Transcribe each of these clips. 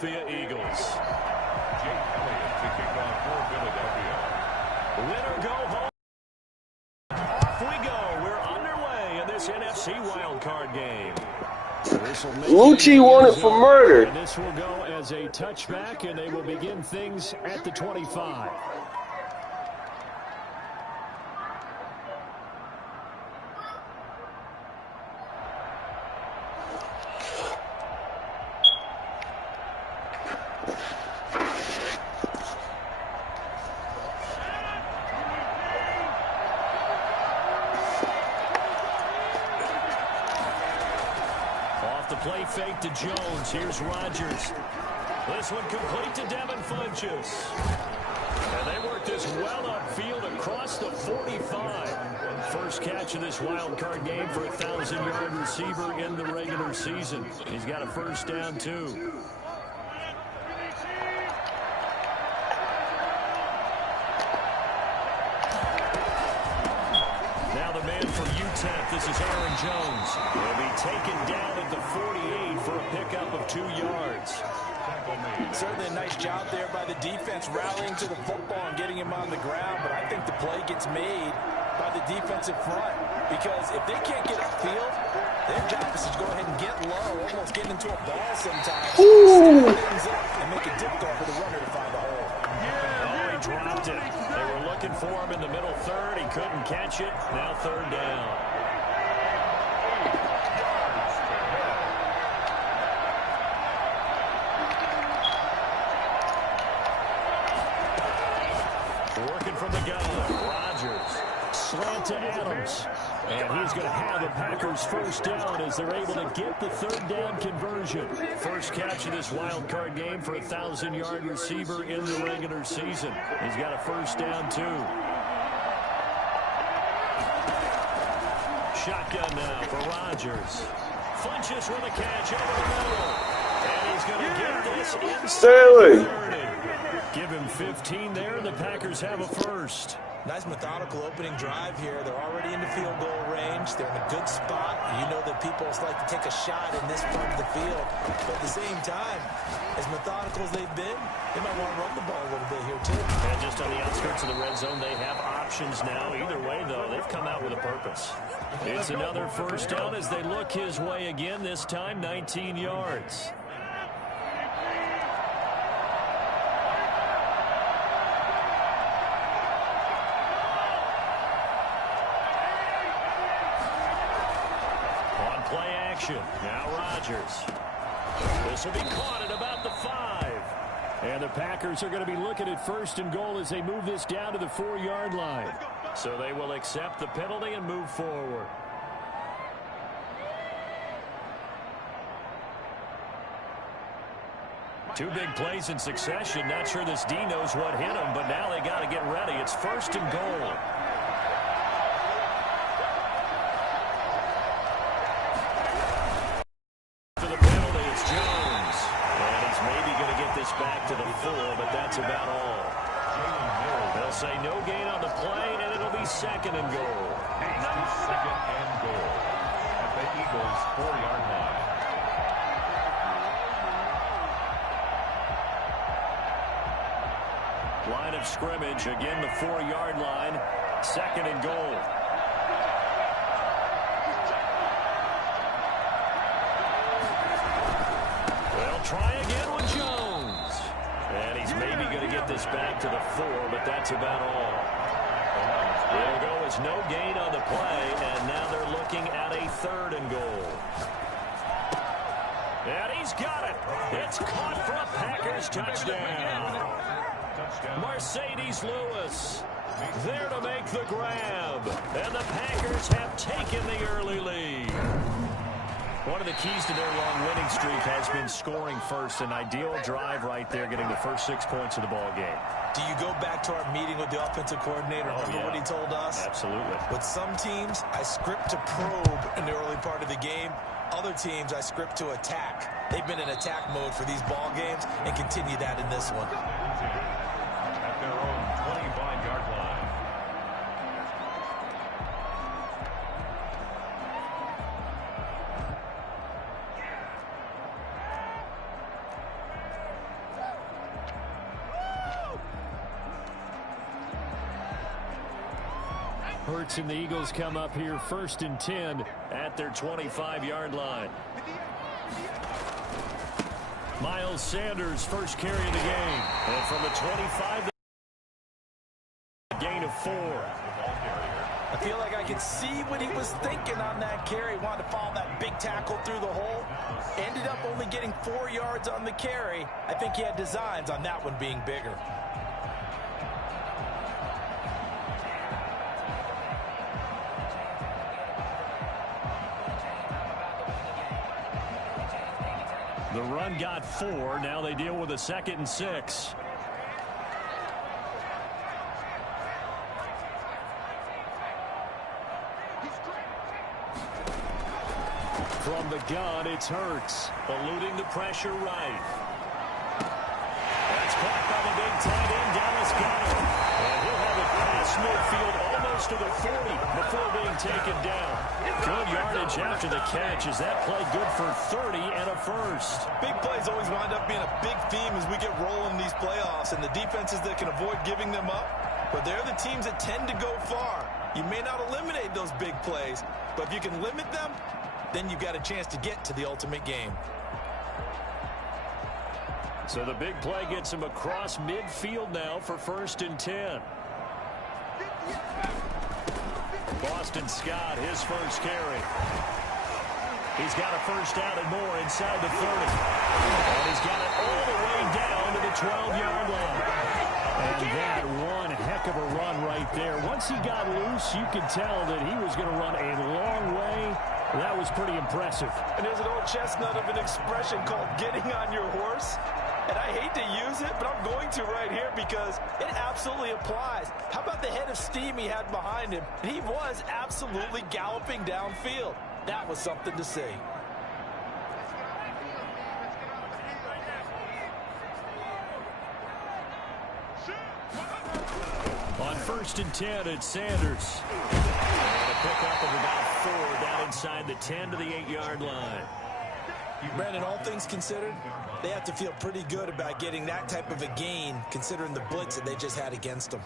Philadelphia Eagles. Jake Elliott to kick off for Philadelphia. Winner go home. Off we go. We're underway in this NFC wildcard game. Lucci wanted for murder. And this will go as a touchback, and they will begin things at the 25. Play fake to Jones. Here's Rodgers. This one complete to Devin Funchess. And they worked this well upfield across the 45. First catch of this wild card game for a 1,000-yard receiver in the regular season. He's got a first down, too. Now the man from UTEP, this is Aaron Jones. Will be taken down at the 48 for a pickup of 2 yards. Certainly a nice job there by the defense rallying to the football and getting him on the ground, but I think the play gets made by the defensive front because if they can't get upfield, their job is to go ahead and get low, almost get into a ball sometimes, and make it difficult for the runner to find the hole. Oh, he dropped it. They were looking for him in the middle third. He couldn't catch it. Now third down. Working from the gun, Rodgers. Slant to Adams. And he's going to have a Packers first down as they're able to get the third down conversion. First catch of this wild card game for a 1,000-yard receiver in the regular season. He's got a first down, too. Shotgun now for Rodgers. Funchess with a catch over the middle. And he's going to get this inside. Give him 15 there, and the Packers have a first. Nice methodical opening drive here. They're already into field goal range. They're in a good spot. You know that people like to take a shot in this part of the field. But at the same time, as methodical as they've been, they might want to run the ball a little bit here, too. And just on the outskirts of the red zone, they have options now. Either way, though, they've come out with a purpose. It's another first down as they look his way again, this time 19 yards. Now Rodgers. This will be caught at about the 5. And the Packers are going to be looking at first and goal as they move this down to the 4-yard line. So they will accept the penalty and move forward. Two big plays in succession. Not sure this D knows what hit him, but now they got to get ready. It's first and goal. Back to the 4, but that's about all. They'll say no gain on the play, and it'll be second and goal. Second and goal at the Eagles' 4-yard line. Line of scrimmage, again the 4-yard line. Second and goal. They'll try again with Jones. And he's maybe going to get this back to the 4, but that's about all. It'll go as no gain on the play, and now they're looking at a third and goal. And he's got it. It's caught for a Packers touchdown. Mercedes Lewis there to make the grab. And the Packers have taken the early lead. One of the keys to their long winning streak has been scoring first. An ideal drive right there, getting the first 6 points of the ball game. Do you go back to our meeting with the offensive coordinator? Remember what he told us? Absolutely. With some teams, I script to probe in the early part of the game. Other teams, I script to attack. They've been in attack mode for these ball games and continue that in this one. At their own 25-yard line. Hurts and the Eagles come up here 1st and 10 at their 25-yard line. Miles Sanders, first carry of the game. And from the 25, gain of 4. I feel like I could see what he was thinking on that carry. Wanted to follow that big tackle through the hole. Ended up only getting 4 yards on the carry. I think he had designs on that one being bigger. The run got 4. Now they deal with a 2nd and 6. From the gun, it's Hurts, eluding the pressure right. That's caught by the big tight end, Dallas Goedert. And he'll have it past midfield almost to the 40 before being taken down. Good yardage after the catch. Is that play good for 30 and a first? Big plays always wind up being a big theme as we get rolling these playoffs, and the defenses that can avoid giving them up, but they're the teams that tend to go far. You may not eliminate those big plays, but if you can limit them, then you've got a chance to get to the ultimate game. So the big play gets him across midfield now for 1st and 10. Boston Scott, his first carry. He's got a first down and more inside the 30. And he's got it all the way down to the 12-yard line. And that one heck of a run right there. Once he got loose, you could tell that he was going to run a long way. That was pretty impressive. And there's an old chestnut of an expression called getting on your horse. And I hate to use it, but I'm going to right here because it absolutely applies. How about the head of steam he had behind him? He was absolutely galloping downfield. That was something to see. On 1st and 10, it's Sanders. And a pickup of about 4 down inside the 10 to the 8-yard line. Brandon, all things considered, they have to feel pretty good about getting that type of a gain considering the blitz that they just had against them.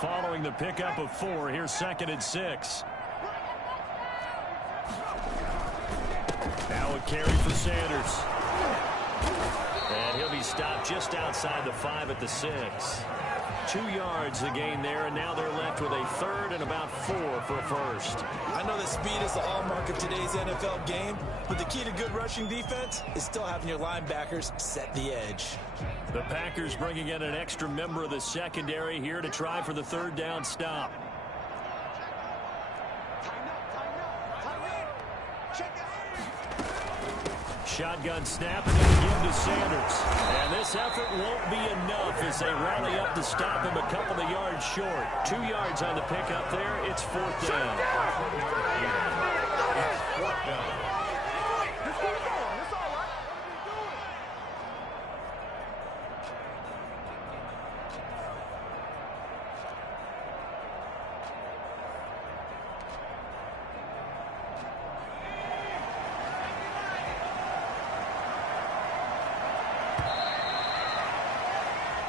Following the pickup of 4, here's 2nd and 6. Now a carry for Sanders. And he'll be stopped just outside the 5 at the 6. 2 yards the gain there, and now they're left with a 3rd and about 4 for a first. I know that speed is the hallmark of today's NFL game, but the key to good rushing defense is still having your linebackers set the edge. The Packers bringing in an extra member of the secondary here to try for the 3rd down stop. Shotgun snap, and they give to Sanders. And this effort won't be enough as they rally up to stop him a couple of yards short. 2 yards on the pickup there. It's 4th down.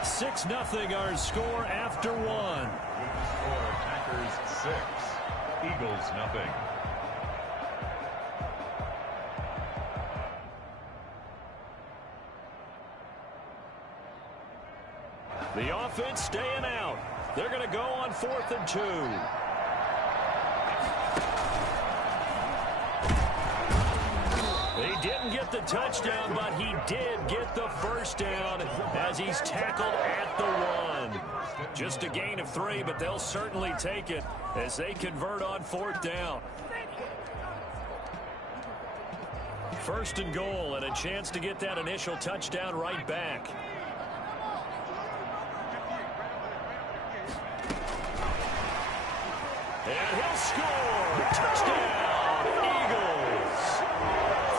Six nothing our score after 1. Score Packers 6, Eagles nothing. The offense staying out. They're going to go on 4th and 2. He didn't get the touchdown, but he did get the first down as he's tackled at the 1. Just a gain of 3, but they'll certainly take it as they convert on 4th down. 1st and goal, and a chance to get that initial touchdown right back. And he'll score! Touchdown, Eagles!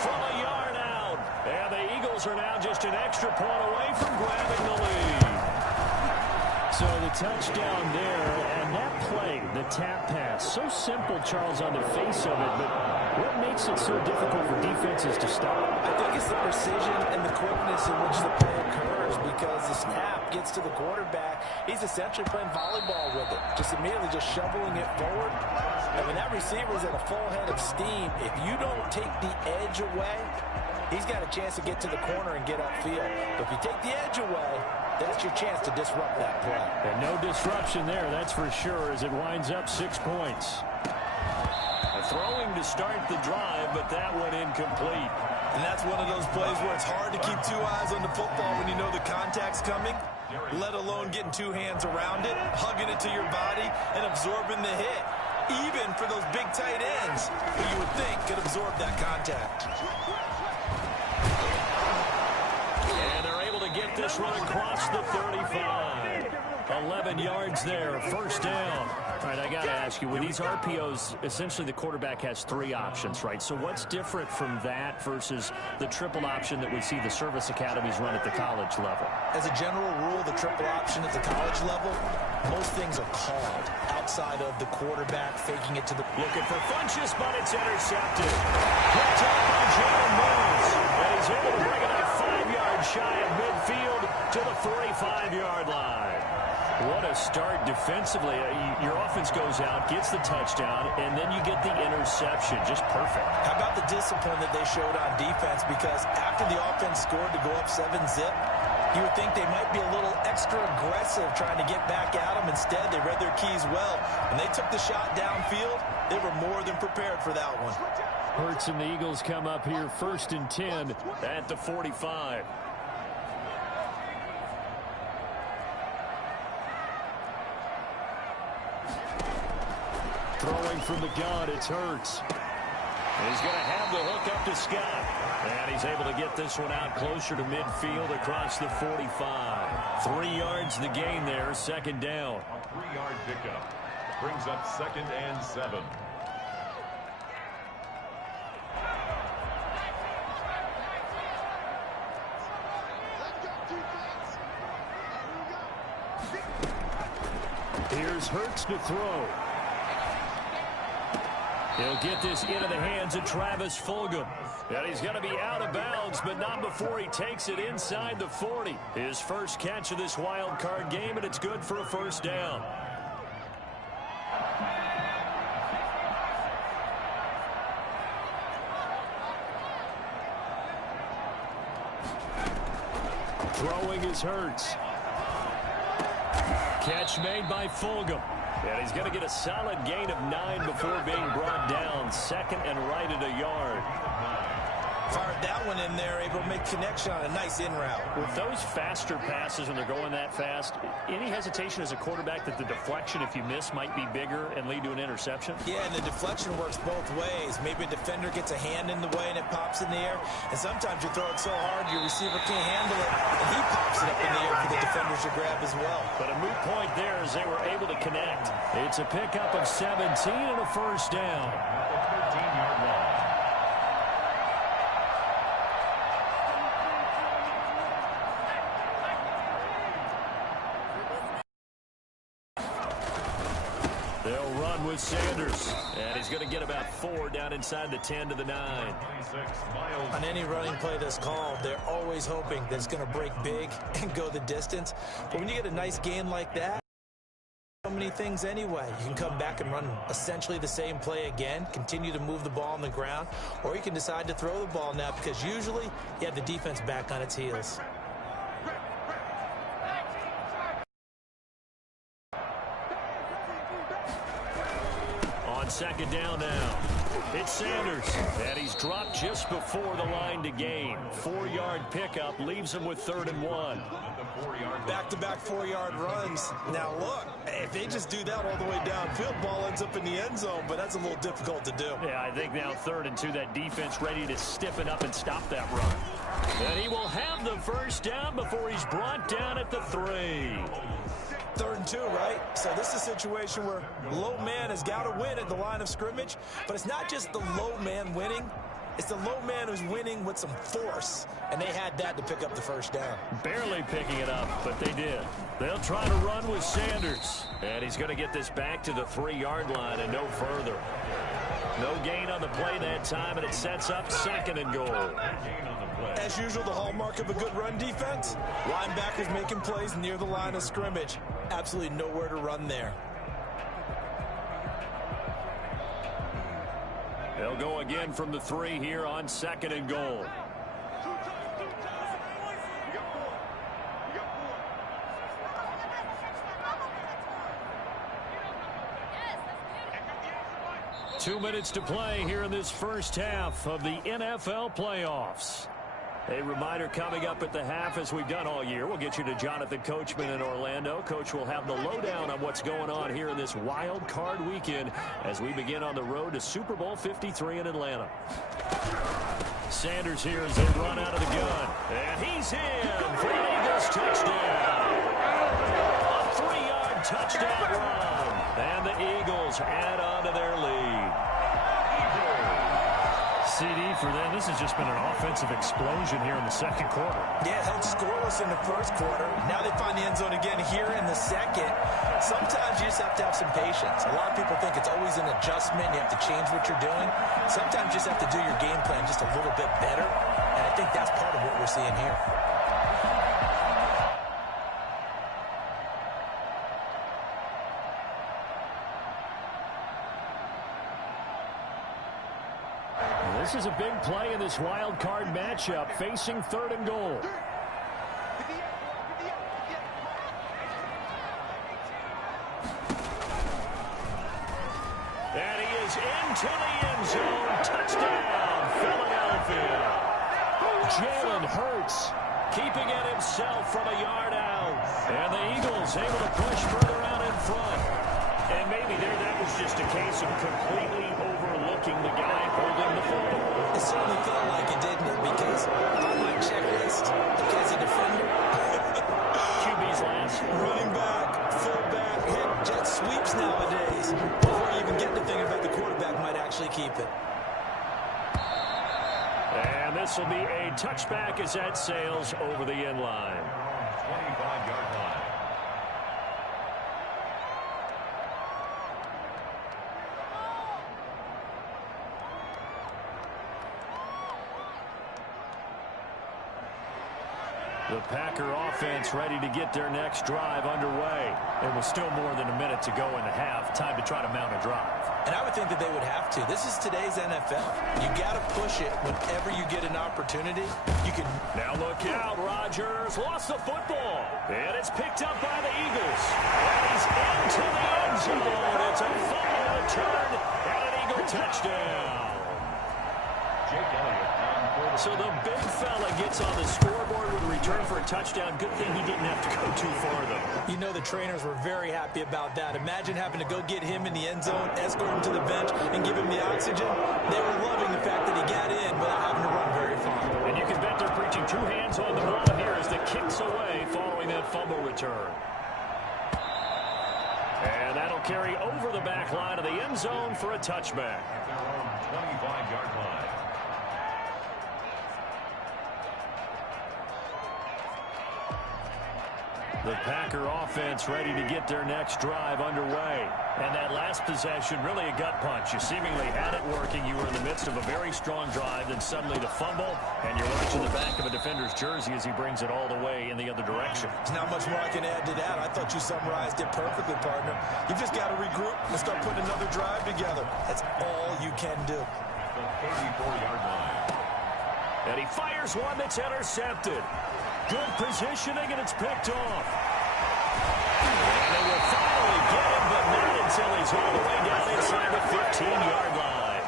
From a yard out. And the Eagles are now just an extra point away from grabbing the lead. So the touchdown there, and that play, the tap pass, so simple, Charles, on the face of it, but what makes makes it so difficult for defenses to stop? I think it's the precision and the quickness in which the play occurs, because the snap gets to the quarterback. He's essentially playing volleyball with it, just immediately just shoveling it forward. And when that receiver's at a full head of steam, if you don't take the edge away, he's got a chance to get to the corner and get upfield. But if you take the edge away, that's your chance to disrupt that play. And no disruption there, that's for sure, as it winds up 6 points. Throwing to start the drive, but that went incomplete. And that's one of those plays where it's hard to keep 2 eyes on the football when you know the contact's coming, let alone getting 2 hands around it, hugging it to your body, and absorbing the hit. Even for those big tight ends who you would think could absorb that contact. And they're able to get this run across the 35. 11 yards there, first down. All right, I got to ask you, with these RPOs, essentially the quarterback has 3 options, right? So what's different from that versus the triple option that we see the service academies run at the college level? As a general rule, the triple option at the college level, most things are called outside of the quarterback faking it to the... Looking for Funchess, but it's intercepted. Picked up by Jalen Mills. And he's able to bring it up 5 yards shy of midfield to the 45-yard line. What a start defensively. Your offense goes out, gets the touchdown, and then you get the interception. Just perfect. How about the discipline that they showed on defense? Because after the offense scored to go up 7-zip, you would think they might be a little extra aggressive trying to get back at them. Instead, they read their keys well. When they took the shot downfield, they were more than prepared for that one. Hurts and the Eagles come up here 1st and 10 at the 45. Throwing from the gun, it's Hurts. He's going to have the hook up to Scott. And he's able to get this one out closer to midfield across the 45. 3 yards the gain there, second down. A 3-yard pickup brings up 2nd and 7. Here's Hurts to throw. He'll get this into the hands of Travis Fulgham. And he's going to be out of bounds, but not before he takes it inside the 40. His first catch of this wild card game, and it's good for a first down. Throwing is Hurts. Catch made by Fulgham. And he's going to get a solid gain of 9 before being brought down. 2nd and right at a yard. Fired that one in there, able to make connection on a nice in route. With those faster passes when they're going that fast, any hesitation as a quarterback that the deflection, if you miss, might be bigger and lead to an interception? Yeah, and the deflection works both ways. Maybe a defender gets a hand in the way and it pops in the air. And sometimes you throw it so hard your receiver can't handle it, and he pops it up in the air for the defenders to grab as well. But a moot point there as they were able to connect. It's a pickup of 17 and a first down. 13-yard line. They'll run with Sanders. And he's going to get about 4 down inside the 10 to the 9. On any running play that's called, they're always hoping that it's going to break big and go the distance. But when you get a nice gain like that, so many things anyway. You can come back and run essentially the same play again, continue to move the ball on the ground, or you can decide to throw the ball now because usually you have the defense back on its heels. Second down now. It's Sanders, and he's dropped just before the line to gain. 4-yard pickup leaves him with 3rd and 1. Back-to-back 4-yard runs. Now look, if they just do that all the way downfield, ball ends up in the end zone, but that's a little difficult to do. Yeah, I think now 3rd and 2, that defense ready to stiffen up and stop that run. And he will have the first down before he's brought down at the 3. 3rd and 2, right? So this is a situation where low man has got to win at the line of scrimmage, but it's not just the low man winning. It's the low man who's winning with some force, and they had that to pick up the first down. Barely picking it up, but they did. They'll try to run with Sanders, and he's going to get this back to the 3-yard line and no further. No gain on the play that time, and it sets up 2nd and goal. As usual, the hallmark of a good run defense, linebackers making plays near the line of scrimmage. Absolutely nowhere to run there. They'll go again from the 3 here on 2nd and goal. Two minutes to play here in this first half of the NFL playoffs. A reminder coming up at the half, as we've done all year. We'll get you to Jonathan Coachman in Orlando. Coach will have the lowdown on what's going on here in this wild card weekend as we begin on the road to Super Bowl 53 in Atlanta. Sanders here as they run out of the gun. And he's in for an Eagles touchdown. A 3-yard touchdown run. And the Eagles add on to their lead. CD for them. This has just been an offensive explosion here in the second quarter. Yeah, held scoreless in the first quarter. Now they find the end zone again here in the second. Sometimes you just have to have some patience. A lot of people think it's always an adjustment. You have to change what you're doing. Sometimes you just have to do your game plan just a little bit better. And I think that's part of what we're seeing here. This is a big play in this wild card matchup, facing 3rd and goal. And he is into the end zone. Touchdown, Philadelphia. Jalen Hurts keeping it himself from a yard out. And the Eagles able to push further out in front. And maybe that was just a case of completely overlooking the guy holding the football. It certainly felt like it, didn't it? Because on my checklist, as a defender, QB's last. Running back, fullback, hit jet sweeps nowadays. Before you even get to thinking about the quarterback might actually keep it. And this will be a touchback as that sails over the end line. 25-yard line. The Packer offense ready to get their next drive underway. And with still more than a minute to go in the half, time to try to mount a drive. And I would think that they would have to. This is today's NFL. You got to push it whenever you get an opportunity. You can. Now look out, Rodgers lost the football. And it's picked up by the Eagles. And he's into the end zone. It's a fumble return and an Eagle touchdown. Jake Elliott on 4. So the big fella gets on the scoreboard with a return for a touchdown. Good thing he didn't have to go too far, though. You know the trainers were very happy about that. Imagine having to go get him in the end zone, escort him to the bench, and give him the oxygen. They were loving the fact that he got in without having to run very far. And you can bet they're preaching 2 hands on the ball here as the kick's away following that fumble return. And that'll carry over the back line of the end zone for a touchback. At their own 25-yard line. The Packer offense ready to get their next drive underway. And that last possession, really a gut punch. You seemingly had it working. You were in the midst of a very strong drive, then suddenly the fumble, and you're watching the back of a defender's jersey as he brings it all the way in the other direction. There's not much more I can add to that. I thought you summarized it perfectly, partner. You just got to regroup and start putting another drive together. That's all you can do. At the 84-yard line. And he fires one that's intercepted. Good positioning, and it's picked off. And they will finally get him, but not until he's all the way down inside the 15-yard line.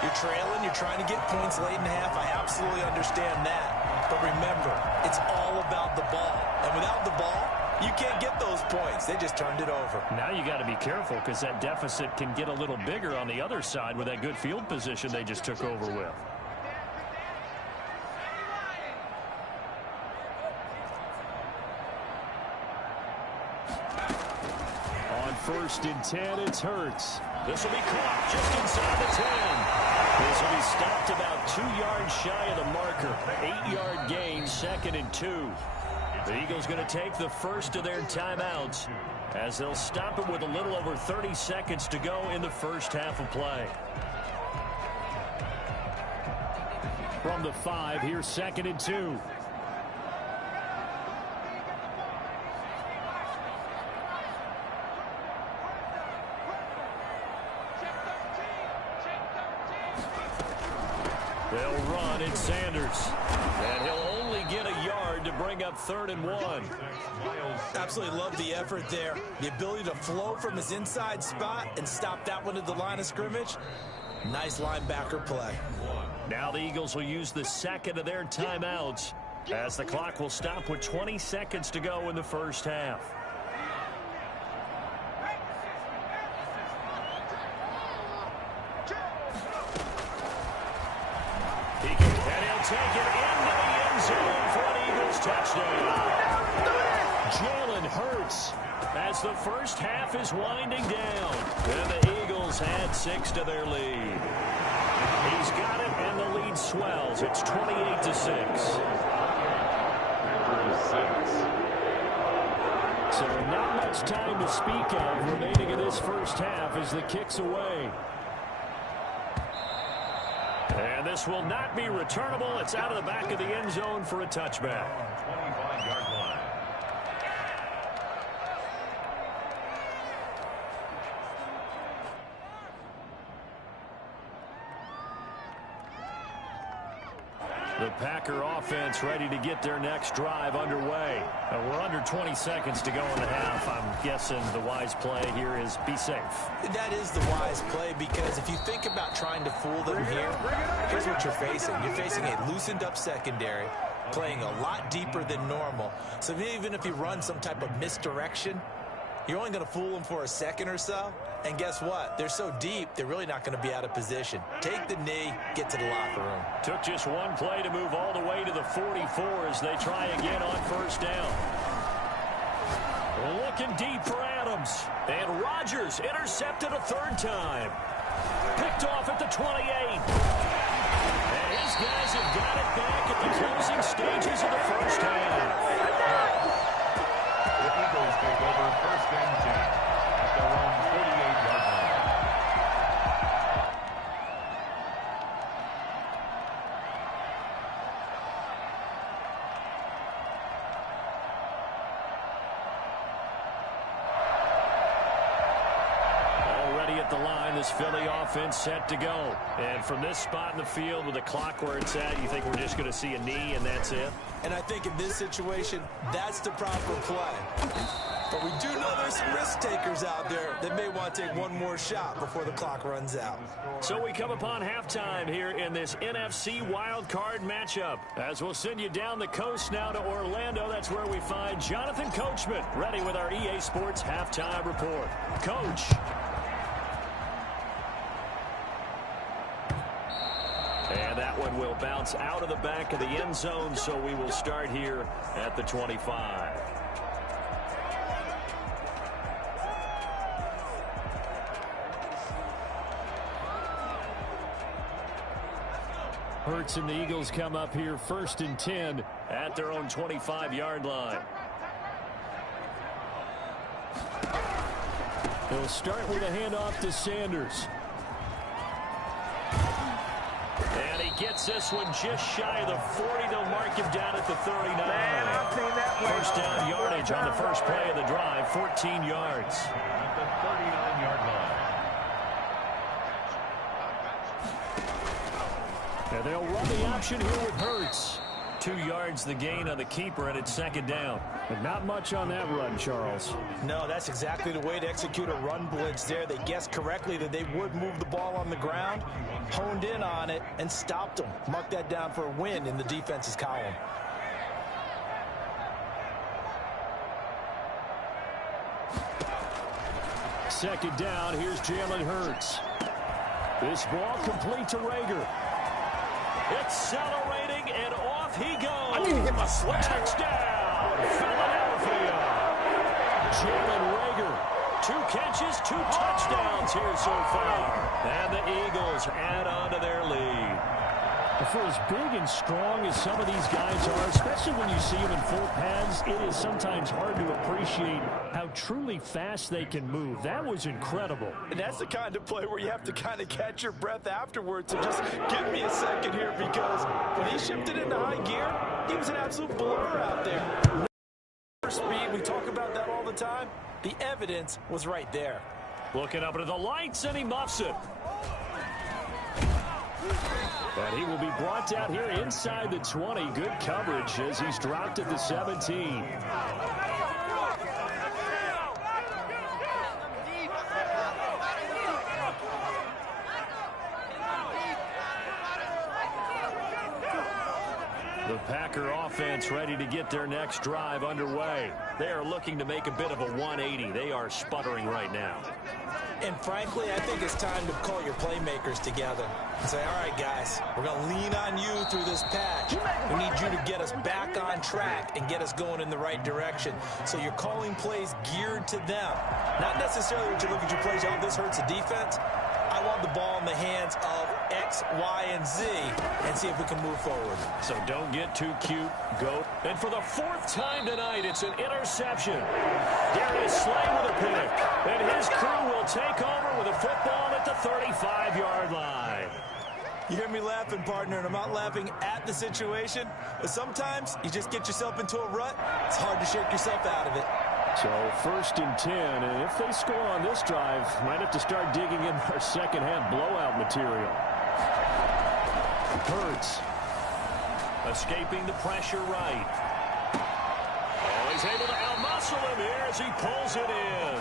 You're trailing, you're trying to get points late in the half. I absolutely understand that. But remember, it's all about the ball. And without the ball, you can't get those points. They just turned it over. Now you got to be careful because that deficit can get a little bigger on the other side with that good field position they just took over with. First and 10, it's Hurts. This will be caught just inside the 10. This will be stopped about 2 yards shy of the marker. 8-yard gain, 2nd and 2. The Eagles going to take the first of their timeouts as they'll stop it with a little over 30 seconds to go in the first half of play. From the 5, here's 2nd and 2. They'll run in Sanders. And he'll only get a yard to bring up 3rd and 1. Absolutely love the effort there. The ability to flow from his inside spot and stop that one at the line of scrimmage. Nice linebacker play. Now the Eagles will use the 2nd of their timeouts as the clock will stop with 20 seconds to go in the first half. And he'll take it into the end zone for an Eagles touchdown. Jalen Hurts as the first half is winding down. And the Eagles add 6 to their lead. He's got it, and the lead swells. It's 28-6. So not much time to speak of remaining in this first half as the kick's away. And this will not be returnable. It's out of the back of the end zone for a touchback. 25-yard line. The Packer offense ready to get their next drive underway. We're under 20 seconds to go in the half. I'm guessing the wise play here is be safe. That is the wise play, because if you think about trying to fool them here, here's what you're facing. You're facing a loosened up secondary, playing a lot deeper than normal. So even if you run some type of misdirection, you're only going to fool them for a second or so. And guess what? They're so deep, they're really not going to be out of position. Take the knee, get to the locker room. Took just one play to move all the way to the 44 as they try again on first down. Looking deep for Adams. And Rodgers intercepted a 3rd time. Picked off at the 28. And his guys have got it back at the closing stages of the first half. The Eagles take over 1st and 10 at their own 48-yard line. Already at the line, this Philly offense set to go. And from this spot in the field with the clock where it's at, you think we're just going to see a knee and that's it? And I think in this situation, that's the proper play. But we do know there's some risk takers out there that may want to take one more shot before the clock runs out. So we come upon halftime here in this NFC wild card matchup. As we'll send you down the coast now to Orlando, that's where we find Jonathan Coachman ready with our EA Sports halftime report. Coach. And that one will bounce out of the back of the end zone, so we will start here at the 25. Hurts and the Eagles come up here 1st and 10 at their own 25-yard line. They'll start with a handoff to Sanders. And he gets this one just shy of the 40. They'll mark him down at the 39. First down yardage on the first play of the drive, 14 yards. At the 39-yard line. And they'll run the option here with Hurts. 2 yards the gain on the keeper, and it's 2nd down. But not much on that run, Charles. No, that's exactly the way to execute a run blitz there. They guessed correctly that they would move the ball on the ground, honed in on it, and stopped them. Mark that down for a win in the defense's column. Second down, here's Jalen Hurts. This ball complete to Rager. Accelerating, and off he goes. I need to get my sweat. Touchdown, Philadelphia. Jalen Rager, 2 catches, 2 touchdowns here so far. And the Eagles add on to their lead. For as big and strong as some of these guys are, especially when you see them in full pads, it is sometimes hard to appreciate how truly fast they can move. That was incredible. And that's the kind of play where you have to kind of catch your breath afterwards. So just give me a second here, because when he shifted into high gear, he was an absolute blur out there. Speed, we talk about that all the time. The evidence was right there. Looking up into the lights, and he muffs it. And he will be brought down here inside the 20. Good coverage as he's dropped at the 17. The Packer offense ready to get their next drive underway. They are looking to make a bit of a 180. They are sputtering right now. And frankly, I think it's time to call your playmakers together and say, all right, guys, we're going to lean on you through this patch. We need you to get us back on track and get us going in the right direction. So you're calling plays geared to them. Not necessarily when you look at your plays, oh, this hurts the defense. I want the ball in the hands of X, Y, and Z and see if we can move forward. So don't get too cute, goat. And for the 4th time tonight, it's an interception. Darius Slay with a pick. And his crew will take over with a football at the 35-yard line. You hear me laughing, partner, and I'm not laughing at the situation. But sometimes you just get yourself into a rut. It's hard to shake yourself out of it. So 1st and 10, and if they score on this drive, might have to start digging in our second-half blowout material. Hurts. Escaping the pressure right. Oh, he's able to out-muscle him here as he pulls it in.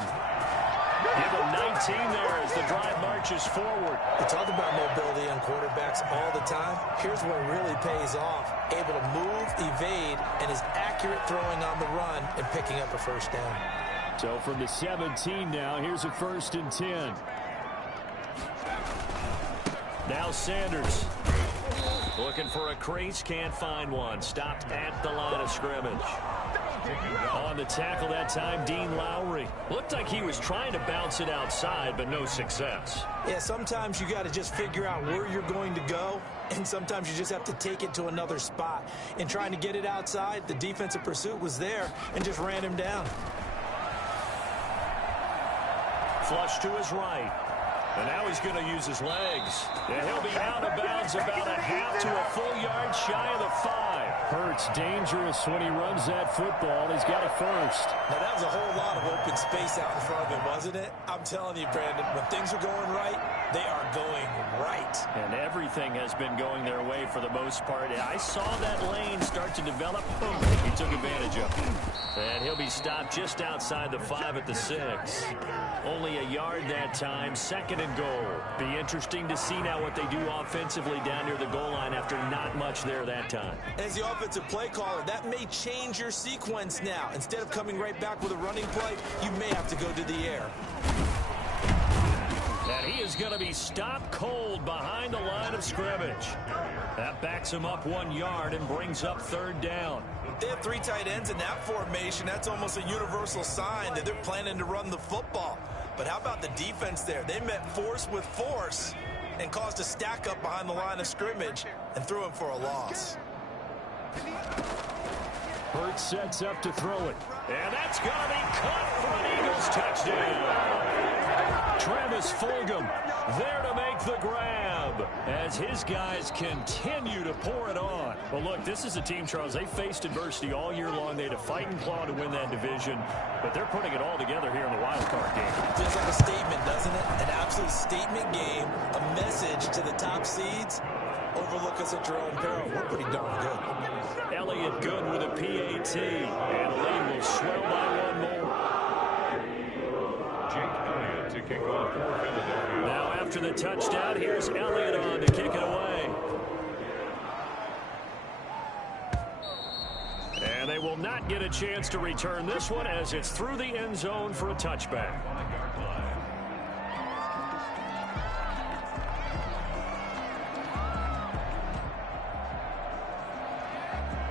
Give him 19 there as the drive marches forward. We talk about mobility on quarterbacks all the time. Here's where it really pays off. Able to move, evade, and is accurate throwing on the run and picking up a first down. So from the 17 now, here's a 1st and 10. Now Sanders. Looking for a crease, can't find one. Stopped at the line of scrimmage. On the tackle that time, Dean Lowry. Looked like he was trying to bounce it outside, but no success. Yeah, sometimes you got to just figure out where you're going to go, and sometimes you just have to take it to another spot. In trying to get it outside, the defensive pursuit was there and just ran him down. Flush to his right. And now he's going to use his legs. And he'll be out of bounds about a half to a full yard shy of the 5. Hurts dangerous when he runs that football. He's got a first. Now, that was a whole lot of open space out in front of him, wasn't it? I'm telling you, Brandon, when things are going right, they are going right. And everything has been going their way for the most part. I saw that lane start to develop. Boom. He took advantage of it. And he'll be stopped just outside the 5 at the 6. Only a yard that time. 2nd and goal. Be interesting to see now what they do offensively down near the goal line after not much there that time. As the offensive play caller, that may change your sequence now. Instead of coming right back with a running play, you may have to go to the air. And he is going to be stopped cold behind the line of scrimmage. That backs him up 1 yard and brings up 3rd down. They have 3 tight ends in that formation. That's almost a universal sign that they're planning to run the football. But how about the defense there? They met force with force and caused a stack up behind the line of scrimmage and threw him for a loss. Hurts sets up to throw it. And that's going to be caught for an Eagles touchdown. Travis Fulgham there to make the grab as his guys continue to pour it on. Well, look, this is a team, Charles, they faced adversity all year long. They had to fight and claw to win that division, but they're putting it all together here in the wild card game. Feels like a statement, doesn't it? An absolute statement game, a message to the top seeds. Overlook us at your own peril. We're pretty darn good. Elliott Good with a PAT, and the lead will swell by 1 more. Jake Elliott to kick off for Philadelphia. Now after the touchdown, here's Elliott on to kick it away. And they will not get a chance to return this one as it's through the end zone for a touchback.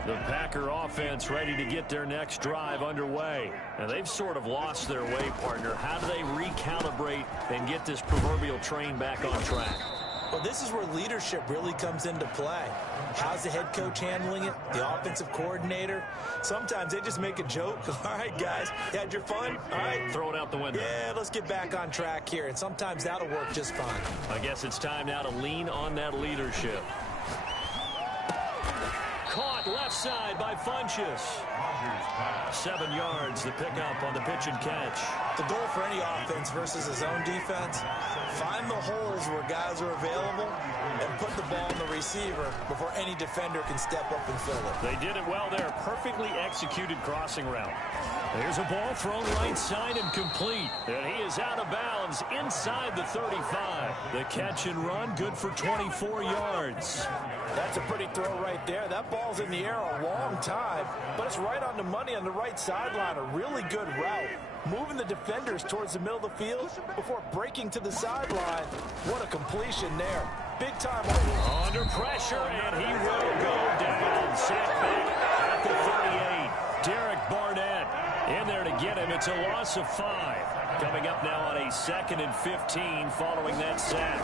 The Packer offense ready to get their next drive underway. And they've sort of lost their way, partner. How do they recalibrate and get this proverbial train back on track? Well, this is where leadership really comes into play. How's the head coach handling it? The offensive coordinator? Sometimes they just make a joke. All right, guys, you had your fun? All right. Throw it out the window. Yeah, let's get back on track here. And sometimes that'll work just fine. I guess it's time now to lean on that leadership. Caught left side by Funchess. 7 yards, the pickup on the pitch and catch. The goal for any offense versus his own defense, find the holes where guys are available and put the ball in the receiver before any defender can step up and fill it. They did it well there. Perfectly executed crossing route. There's a ball thrown right side and complete. And he is out of bounds inside the 35. The catch and run, good for 24 yards. That's a pretty throw right there. That ball's in the air a long time, but it's right on the money on the right sideline. A really good route. Moving the defenders towards the middle of the field before breaking to the sideline. What a completion there. Big time. Under pressure, and he will go down. Set back at the 38. Derek Barnett in there to get him. It's a loss of 5. Coming up now on a 2nd and 15 following that sack.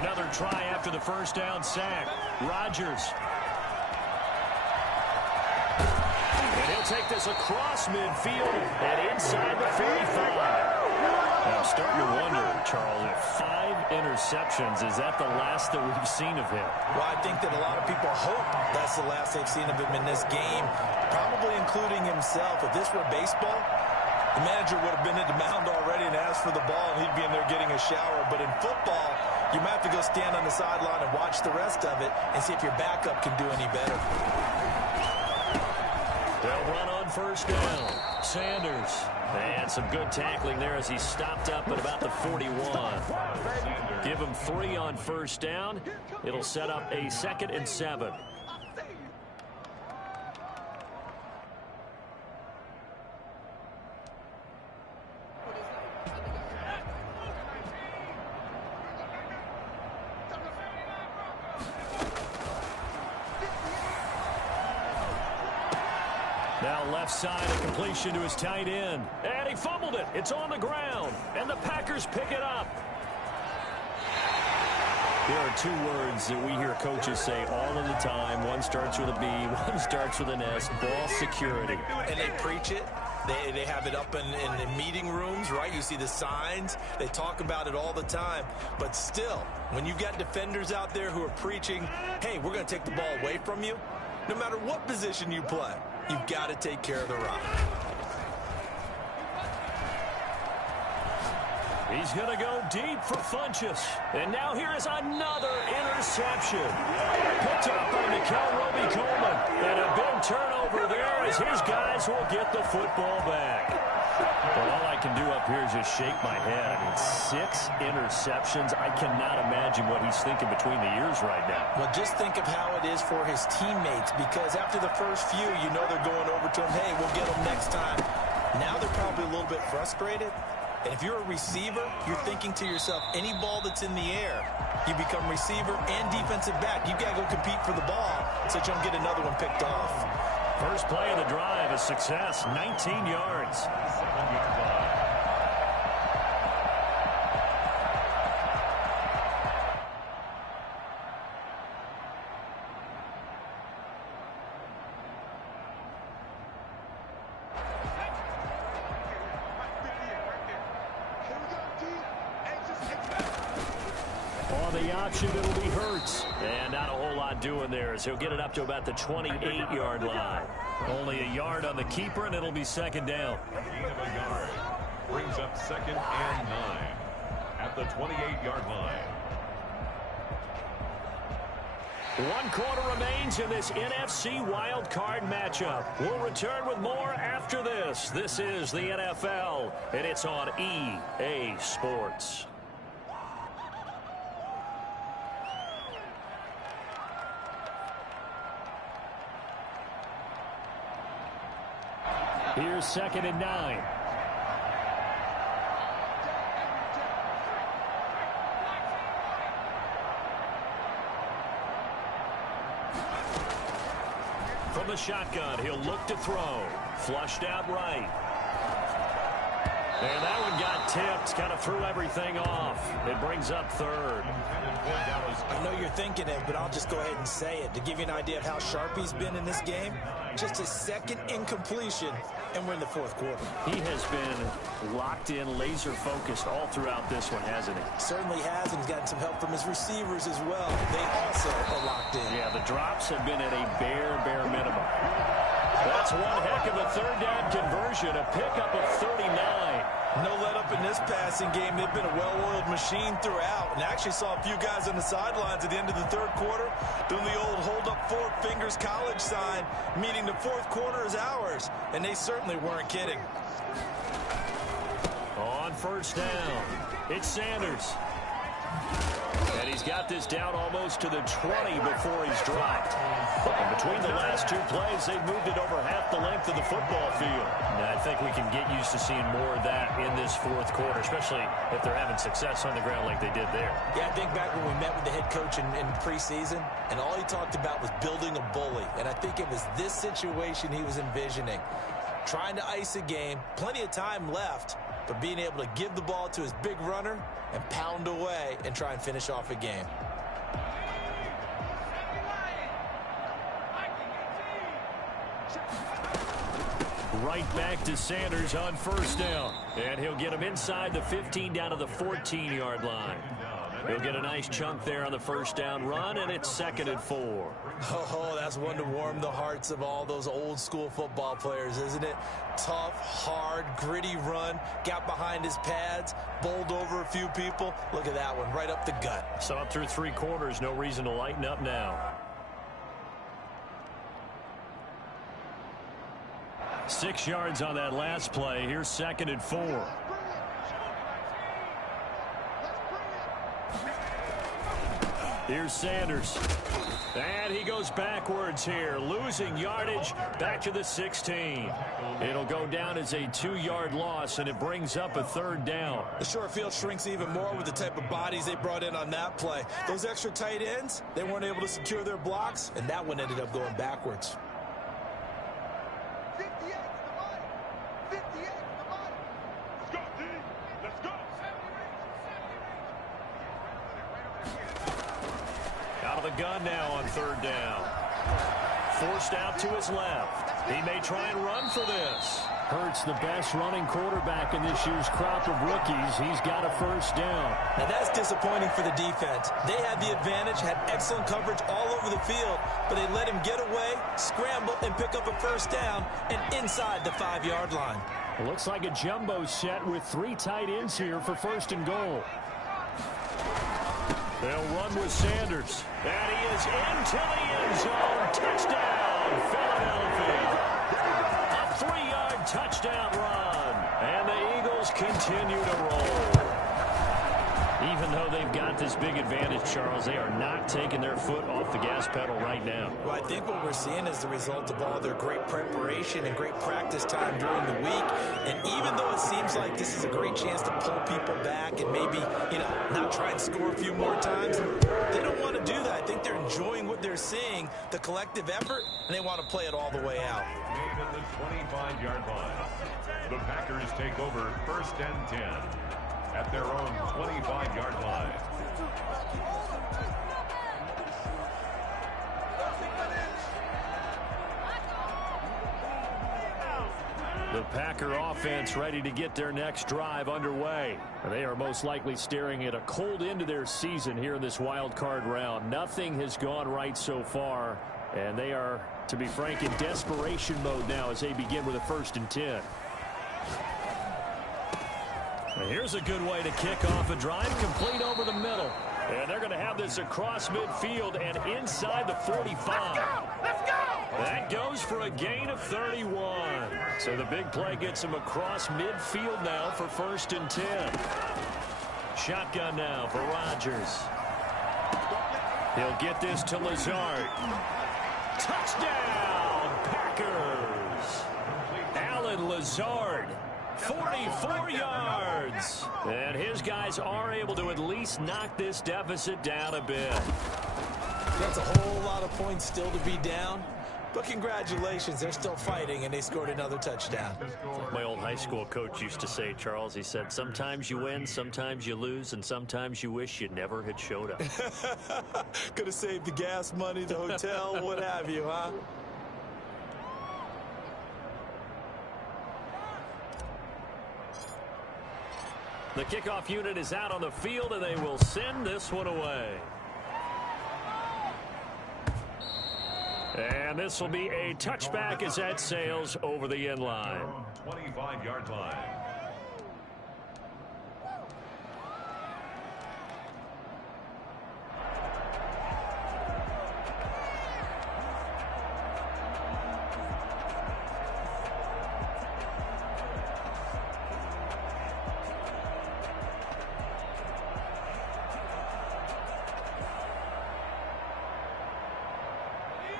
Another try after the first down sack. Rodgers. And he'll take this across midfield and inside the 45. Now I'm starting to wonder, Charles, if 5 interceptions, is that the last that we've seen of him? Well, I think that a lot of people hope that's the last they've seen of him in this game, probably including himself. If this were baseball, the manager would have been at the mound already and asked for the ball, and he'd be in there getting a shower. But in football, you might have to go stand on the sideline and watch the rest of it and see if your backup can do any better. They'll run on first down. Sanders. And some good tackling there as he stopped up at about the 41. Give him 3 on first down. It'll set up a 2nd and 7. Now left side, a completion to his tight end. And he fumbled it. It's on the ground. And the Packers pick it up. There are 2 words that we hear coaches say all of the time. One starts with a B, one starts with an S. Ball security. And they preach it. They have it up in the meeting rooms, right? You see the signs. They talk about it all the time. But still, when you've got defenders out there who are preaching, hey, we're going to take the ball away from you, no matter what position you play, you've got to take care of the rock. He's going to go deep for Funchess. And now here is another interception. Picked up by Nikel Roby-Coleman. And a big turnover there as his guys will get the football back. Well, all I can do up here is just shake my head. I mean, 6 interceptions. I cannot imagine what he's thinking between the ears right now. Well, just think of how it is for his teammates, because after the first few, you know they're going over to him, hey, we'll get them next time. Now they're probably a little bit frustrated. And if you're a receiver, you're thinking to yourself, any ball that's in the air, you become receiver and defensive back. You've got to go compete for the ball so that you don't get another one picked off. First play of the drive, a success, 19 yards. 7-yard line. On the option, it'll be Hurts. And not a whole lot doing there as he'll get it up to about the 28-yard line. Only a yard on the keeper, and it'll be 2nd down. Gain of a yard. Brings up 2nd and 9 at the 28-yard line. 1 quarter remains in this NFC Wild Card matchup. We'll return with more after this. This is the NFL, and it's on EA Sports. Here's 2nd and 9. From the shotgun, he'll look to throw. Flushed out right. And that one got tipped, kind of threw everything off. It brings up third. I know you're thinking it, but I'll just go ahead and say it. To give you an idea of how sharp he's been in this game, just his second incompletion, and we're in the fourth quarter. He has been locked in, laser-focused all throughout this one, hasn't he? Certainly has, and he's gotten some help from his receivers as well. They also are locked in. Yeah, the drops have been at a bare minimum. That's one heck of a third down conversion, a pickup of 39. No let up in this passing game. They've been a well-oiled machine throughout. And I actually saw a few guys on the sidelines at the end of the third quarter doing the old hold up 4 fingers college sign, meaning the fourth quarter is ours. And they certainly weren't kidding. On first down, it's Sanders. And he's got this down almost to the 20 before he's dropped. And between the last 2 plays, they've moved it over half the length of the football field. And I think we can get used to seeing more of that in this fourth quarter, especially if they're having success on the ground like they did there. Yeah, I think back when we met with the head coach in preseason, and all he talked about was building a bully. And I think it was this situation he was envisioning. Trying to ice a game, plenty of time left, but being able to give the ball to his big runner and pound away and try and finish off a game. Right back to Sanders on first down. And he'll get him inside the 15 down to the 14-yard line. He'll get a nice chunk there on the first down run, and it's 2nd and 4. Oh, that's one to warm the hearts of all those old school football players, isn't it? Tough, hard, gritty run, got behind his pads, bowled over a few people. Look at that one, right up the gut. So up through 3 quarters, no reason to lighten up now. 6 yards on that last play. Here's 2nd and 4. Here's Sanders. And he goes backwards here, losing yardage back to the 16. It'll go down as a 2-yard loss, and it brings up a 3rd down. The short field shrinks even more with the type of bodies they brought in on that play. Those extra tight ends, they weren't able to secure their blocks, and that one ended up going backwards. The gun now on 3rd down. Forced out to his left. He may try and run for this. Hurts the best running quarterback in this year's crop of rookies. He's got a first down. Now that's disappointing for the defense. They had the advantage, had excellent coverage all over the field, but they let him get away, scramble, and pick up a first down and inside the 5-yard line. It looks like a jumbo set with 3 tight ends here for 1st and goal. They'll run with Sanders. And he is into the end zone. Touchdown, Philadelphia. A 3-yard touchdown run. And the Eagles continue to roll. Even though they've got this big advantage, Charles, they are not taking their foot off the gas pedal right now. Well, I think what we're seeing is the result of all their great preparation and great practice time during the week. And even though it seems like this is a great chance to pull people back and maybe, not try and score a few more times, they don't want to do that. I think they're enjoying what they're seeing, the collective effort, and they want to play it all the way out. Made at the 25-yard line. The Packers take over 1st and 10 at their own 25-yard line. The Packer offense ready to get their next drive underway. They are most likely staring at a cold end to their season here in this wild card round. Nothing has gone right so far, and they are, to be frank, in desperation mode now as they begin with a 1st and 10. And here's a good way to kick off a drive, complete over the middle. And they're going to have this across midfield and inside the 45. Let's go! That goes for a gain of 31. So the big play gets him across midfield now for 1st and 10. Shotgun now for Rodgers. He'll get this to Lazard. Touchdown, Packers! Alan Lazard. 44 yards. And his guys are able to at least knock this deficit down a bit. That's a whole lot of points still to be down. But congratulations, they're still fighting, and they scored another touchdown. My old high school coach used to say, Charles, he said, sometimes you win, sometimes you lose, and sometimes you wish you never had showed up. Could have saved the gas money, the hotel, what have you, huh? The kickoff unit is out on the field, and they will send this one away. And this will be a touchback as that sails over the end line. 25-yard line.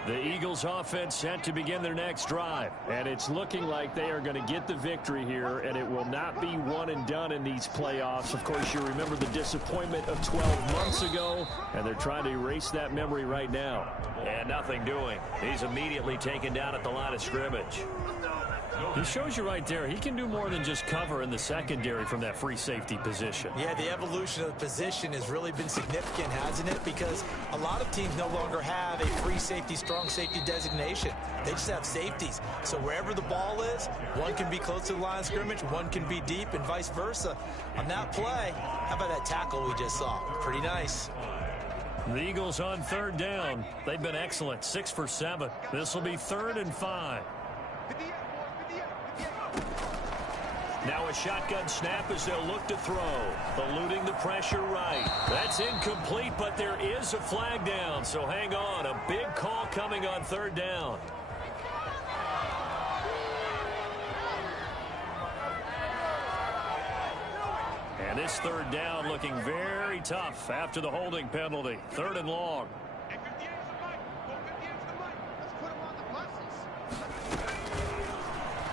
The Eagles offense set to begin their next drive. And it's looking like they are going to get the victory here, and it will not be one and done in these playoffs. Of course, you remember the disappointment of 12 months ago, and they're trying to erase that memory right now. And nothing doing. He's immediately taken down at the line of scrimmage. He shows you right there, he can do more than just cover in the secondary from that free safety position. Yeah, the evolution of the position has really been significant, hasn't it? Because a lot of teams no longer have a free safety, strong safety designation. They just have safeties. So wherever the ball is, one can be close to the line of scrimmage, one can be deep, and vice versa. On that play, how about that tackle we just saw? Pretty nice. The Eagles on third down. They've been excellent, 6 for 7. This will be 3rd and 5. Now a shotgun snap as they'll look to throw. Eluding the pressure right. That's incomplete, but there is a flag down, so hang on. A big call coming on 3rd down. And this 3rd down looking very tough after the holding penalty. 3rd and long.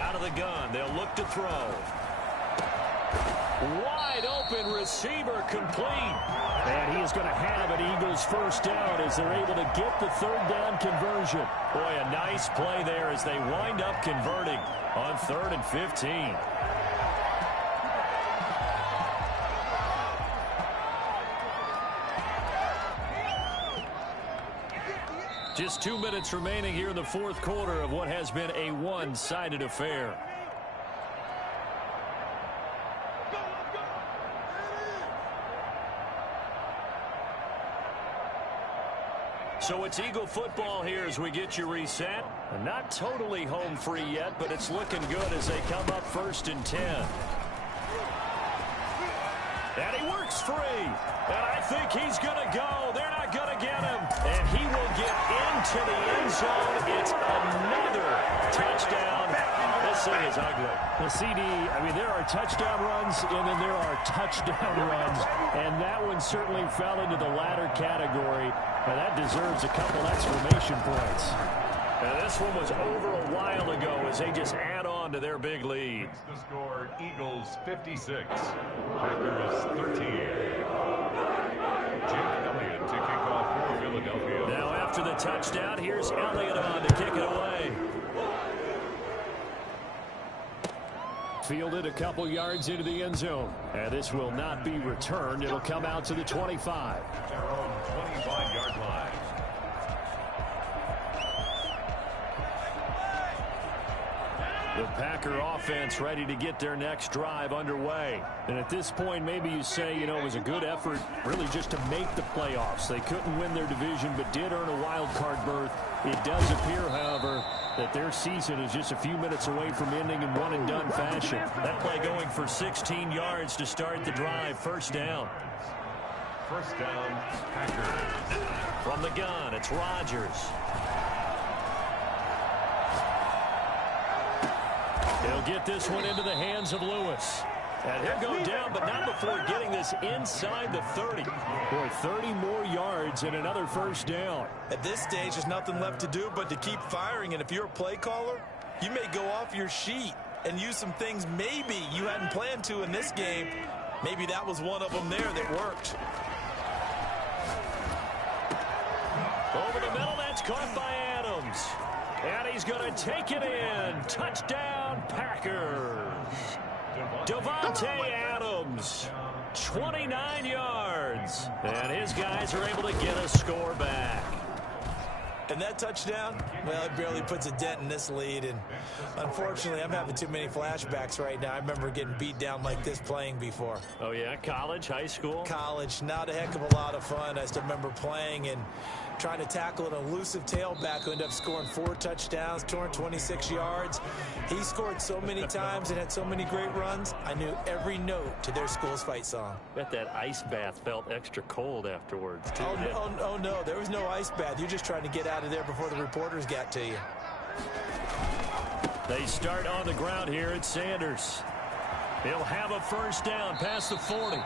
Out of the gun, they'll look to throw. Wide open receiver complete. And he is going to have an Eagles first down as they're able to get the 3rd down conversion. Boy, a nice play there as they wind up converting on 3rd and 15. Just 2 minutes remaining here in the 4th quarter of what has been a one-sided affair. So it's Eagle football here as we get you reset. Not totally home free yet, but it's looking good as they come up 1st and 10. And he works free. And I think he's going to go. They're not going to get him. And he will get into the end zone. It's another touchdown. This thing is ugly. The CD, I mean, there are touchdown runs, and then there are touchdown runs. And that one certainly fell into the latter category. And that deserves a couple exclamation points. And this one was over a while ago as they just add on to their big lead. The score, Eagles 56, Packers 13. Jake Elliott to kick off for Philadelphia. Now after the touchdown, here's Elliott on to kick it away. Fielded a couple yards into the end zone. And this will not be returned. It'll come out to the 25. Their own 25-yard line. The Packer offense ready to get their next drive underway. And at this point, maybe you say, you know, it was a good effort really just to make the playoffs. They couldn't win their division but did earn a wild card berth. It does appear, however, that their season is just a few minutes away from ending in one-and-done fashion. That play going for 16 yards to start the drive. 1st down. 1st down, Packers. From the gun, it's Rodgers. They'll get this one into the hands of Lewis. And he'll go down, but not before getting this inside the 30. Boy, 30 more yards and another 1st down. At this stage, there's nothing left to do but to keep firing. And if you're a play caller, you may go off your sheet and use some things maybe you hadn't planned to in this game. Maybe that was one of them there that worked. Over the middle, that's caught by Adams. And he's going to take it in. Touchdown, Packers. Davante Adams, 29 yards. And his guys are able to get a score back. And that touchdown, well, it barely puts a dent in this lead. And unfortunately, I'm having too many flashbacks right now. I remember getting beat down like this playing before. Oh, yeah? College, high school? College, not a heck of a lot of fun. I still remember playing and trying to tackle an elusive tailback who ended up scoring 4 touchdowns, 226 yards. He scored so many times and had so many great runs, I knew every note to their school's fight song. Bet that ice bath felt extra cold afterwards, too. Oh, no, there was no ice bath. You're just trying to get out of there before the reporters got to you. They start on the ground here at Sanders. He'll have a first down past the 40.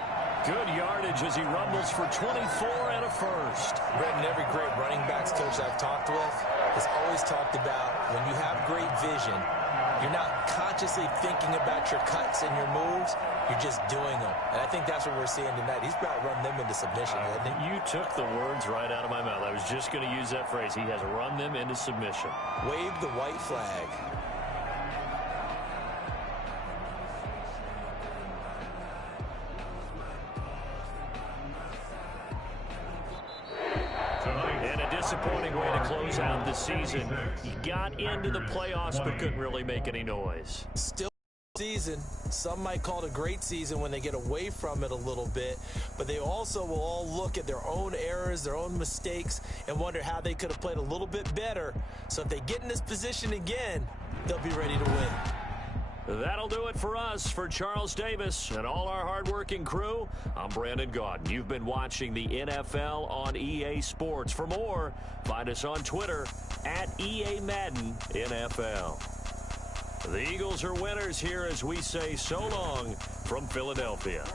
Good yardage as he rumbles for 24 and a first. Brendan, every great running backs coach I've talked with has always talked about when you have great vision, you're not consciously thinking about your cuts and your moves. You're just doing them. And I think that's what we're seeing tonight. He's about to run them into submission, hasn't he? You took the words right out of my mouth. I was just going to use that phrase. He has run them into submission. Wave the white flag. And a disappointing way to close out the season. He got into the playoffs but couldn't really make any noise. Still season. Some might call it a great season when they get away from it a little bit, but they also will all look at their own errors, their own mistakes, and wonder how they could have played a little bit better. So if they get in this position again, they'll be ready to win. That'll do it for us. For Charles Davis and all our hardworking crew, I'm Brandon Gaudin. You've been watching the NFL on EA Sports. For more, find us on Twitter at EA Madden NFL. The Eagles are winners here as we say so long from Philadelphia.